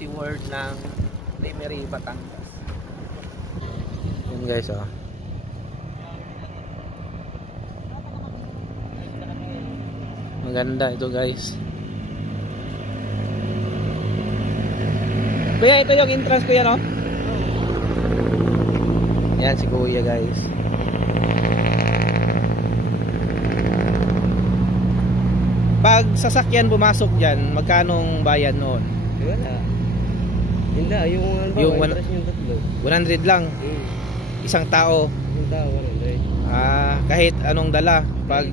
Fantasy World ng Lemery, Batangas. Yun guys, oh. Maganda ito guys. Kuya, ito yung entrance kuya, no? Yan si kuya guys. Pag sasakyan pumasok dyan, magkanong bayad noon? Wala. Hindi, yung ano ba, Yung yung tatlo. 100 lang. Isang tao. Yung tao, 100. Kahit anong dala. Pag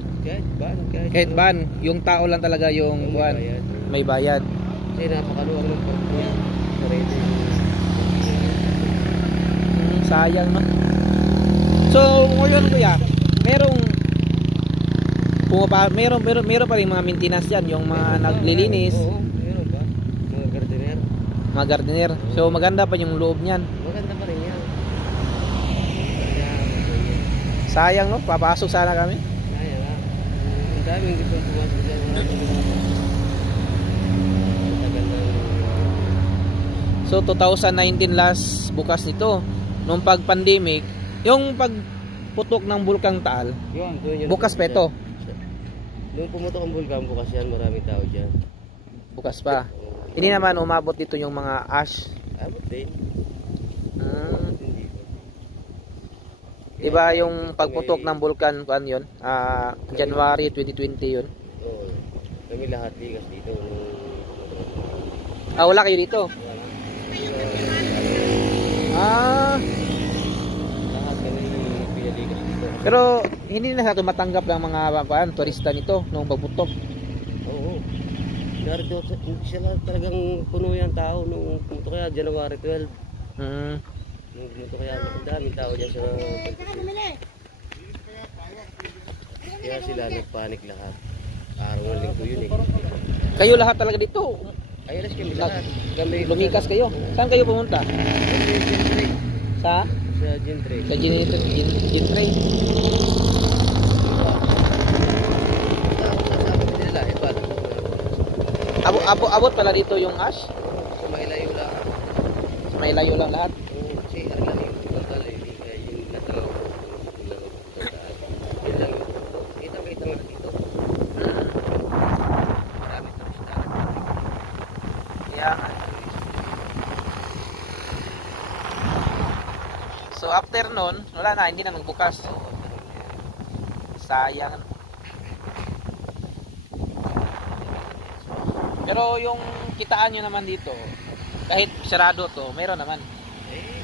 Kahit van, yung tao lang talaga yung buwan. May bayad. Kasi napakaluwag ng parking. Sarili. Sayang, no? So, ngayon kuya, meron pa rin mga maintenance dyan, yung mga naglilinis. Oo, meron ba? Mga gardener. Mga gardener. So, maganda pa yung loob niyan. Maganda pa rin yan. Sayang, no? Papasok sana kami. Kaya nga. Ang daming gustong pumasok dyan. So 2019 last bukas nito. Nung pag-pandemic, yung pagputok ng Bulkang Taal, bukas pa ito. Nung pumutok ang bulkan, bukas yan, maraming tao dyan. Bukas pa. Hindi naman umabot dito yung mga ash. Abot din. Hindi ba? Diba yung pagputok ng bulkan, kuan yun? January 2020 yun. Oo. Kami lahat ligas dito. Wala kayo dito? Lahat kami pinaligas dito. Pero hindi na sa tumatanggap ng mga turista nito nung pagputok. Oo. Narito, hindi sila talagang puno yung tao nung pumunto kaya January 12. Nung pumunto kaya ang daming tao dyan sa kaya sila nagpanik lahat. Araw ng linggo yun eh. Kayo lahat talaga dito? Ayalas kami lahat. Lumikas kayo? Saan kayo pumunta? Sa Gentry. Sa Gentry. Abot pala dito yung ash? Sa Mailayo lang. Sa Mailayo lang lahat? Oo, kasi lang yung total eh. Yung natalaw ko. Yun lang yung kita-kita nga dito. Marami turista. Kaya so after nun, wala na, hindi na magbukas. Sayang. Pero yung kitaan nyo naman dito, kahit sarado to, meron naman.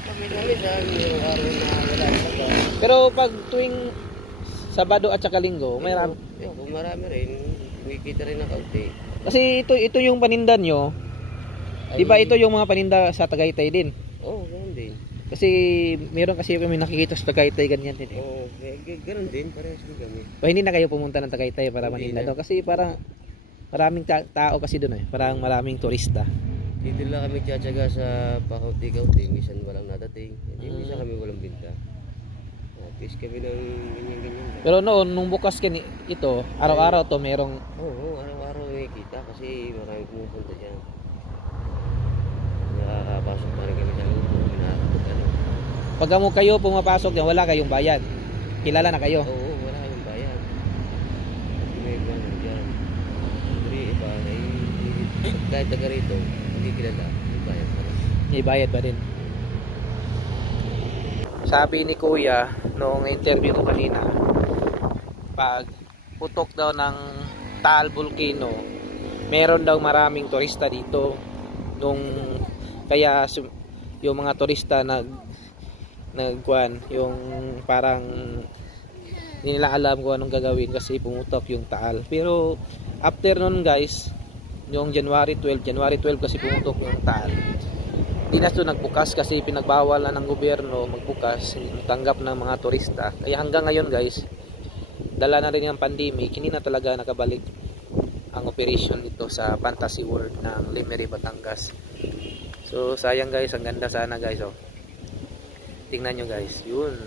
Kami namin sa yung araw na wala sa. Pero pag tuwing Sabado at saka Linggo, mayroon. Kung marami rin, kumikita rin ng kaunti. Kasi ito yung paninda nyo. Di ba ito yung mga paninda sa Tagaytay din? Oo, ganoon din. Kasi meron kasi kami nakikita sa Tagaytay ganyan din. Oo, ganoon din, parehas din kami. O hindi na kayo pumunta ng Tagaytay para maninda doon? Kasi parang maraming tao kasi doon eh. Parang maraming turista. Dito lang kami tsatsaga sa pakauti-kauti. Minsan walang nadating. Minsan kami walang binta. At least kami ng ganyan-ganyan. Pero noon, nung bukas ito, araw-araw to merong... Oo, araw-araw may kita kasi maraming pumupunta dyan. Nakakapasok pa rin kami sa lupo. Pag mo kayo pumapasok dyan, wala kayong bayad. Kilala na kayo? Oo, wala kayong bayad. May gano'n dyan. Pero iba, kahit taga rito, hindi kilala, may bayad pa rin. May bayad pa rin. Sabi ni Kuya noong interview ko kanina, pag putok daw ng Taal Volcano, meron daw maraming turista dito. Kaya yung mga turista nagkuan, yung parang hindi nila alam kung anong gagawin kasi pumutok yung Taal. Pero after nun guys, yung January 12 kasi pumutok yung Taal. Hindi na ito nagbukas kasi pinagbawal na ng gobyerno magbukas, tanggap ng mga turista. Kaya hanggang ngayon guys, dala na rin ng pandemic, hindi na talaga nakabalik ang operation nito sa Fantasy World ng Lemery, Batangas. So sayang guys, ang ganda sana guys. Oh. Tingnan nyo guys, yun.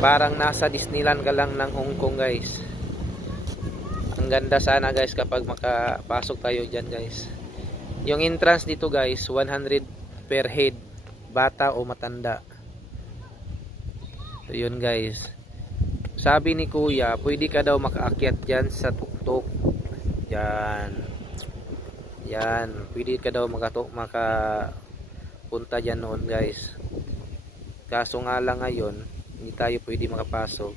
Parang nasa Disneyland ka lang ng Hong Kong guys. Ang ganda sana guys kapag makapasok tayo dyan guys. Yung entrance dito guys, 100 per head, bata o matanda. So yun guys. Sabi ni kuya, pwede ka daw makaakyat dyan sa tuktok. Yan. Yan. Pwede ka daw makapunta dyan noon guys. Kaso nga lang ngayon, hindi tayo pwede makapasok.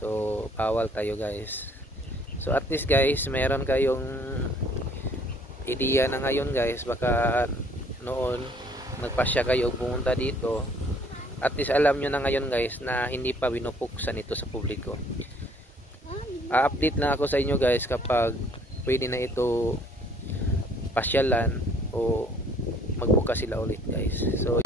So, bawal tayo guys. So at least guys, meron kayong ideya na ngayon guys. Baka noon, nagpasya kayo pumunta dito. At least alam nyo na ngayon guys na hindi pa binupuksan ito sa publiko. A-update na ako sa inyo guys kapag pwede na ito pasyalan o magbuka sila ulit guys. So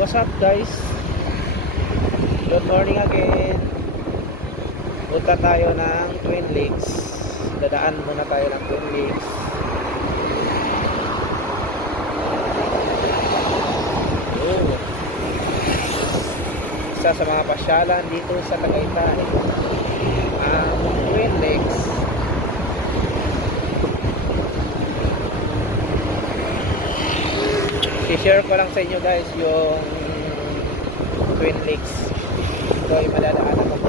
what's up guys? Good morning again. Punta tayo ng Twin Lakes. Dadaan muna tayo ng Twin Lakes. Isa sa mga pasyalan dito sa Tagaytay, ang Twin Lakes. I-share ko lang sa inyo guys yung Twin Lakes. Ito ay madadaanan ko po.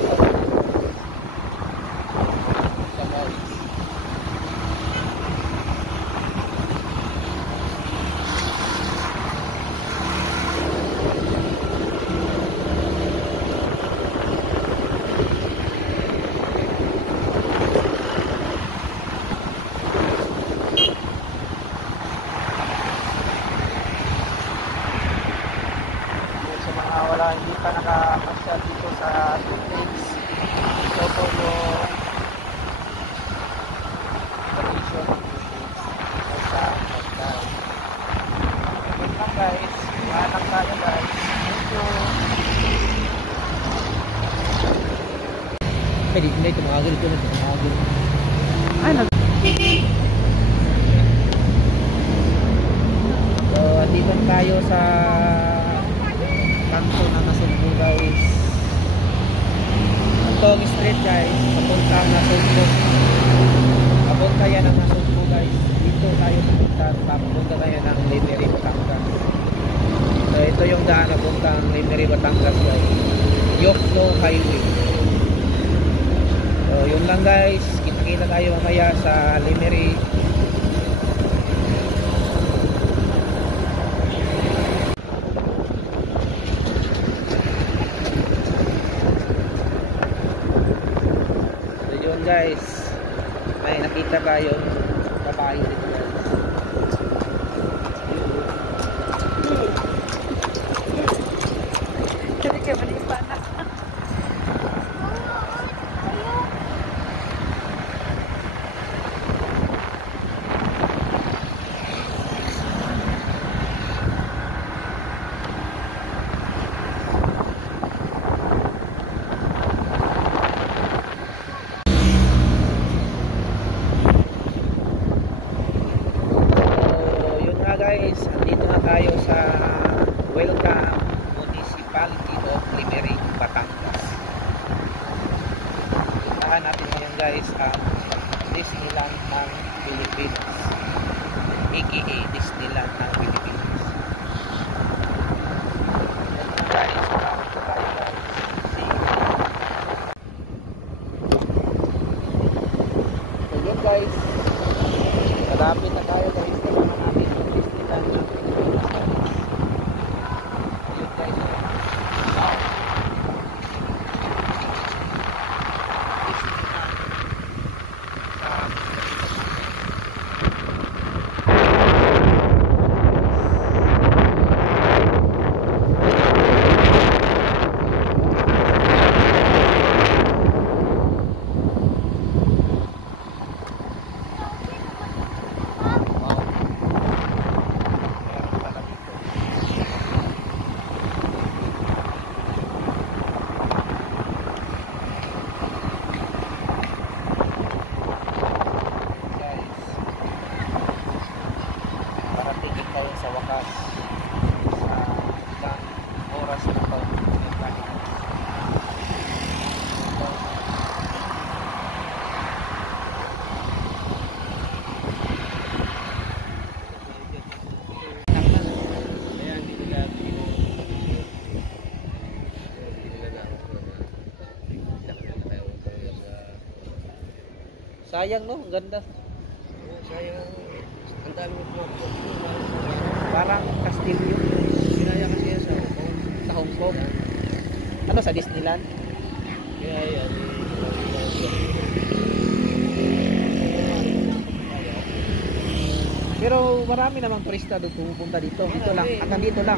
Hindi pa nakapasya dito sa Twin Lakes. Ito po yung tradition ng Twin Lakes. Wait lang guys, mahanap tayo guys. Thank you. Hindi tumagil ito. Ano? So dito tayo sa kanto na Nasugbo guys. Antong street guys, papuntang Nasugbo. Papunta yan ang Nasugbo guys. Dito tayo papunta tayo ng Lemery, Batangas. So ito yung daan na papuntang Lemery, Batangas guys. Yokno Highway. So yun lang guys, kita tayo mamaya sa Lemery. Guys, may nakita tayo babae dito guys. Jadi kayak menipan. Guys, andito na tayo sa Welcome Municipality of Lemery, Batangas. Puntahan natin ngayon guys ang Disneyland ng Pilipinas, aka Disneyland ng Pilipinas. So yun guys, malapit na tayo guys. Sayang no, ang ganda. Sayang, ang dami ko pumapunta. Parang kastilyo Sinaya kasi yan sa Hong Kong. sa Hong Kong. Ano sa Disneyland? Kaya yan, Pero marami namang turista doon pumupunta dito. Dito lang, hanggang dito lang.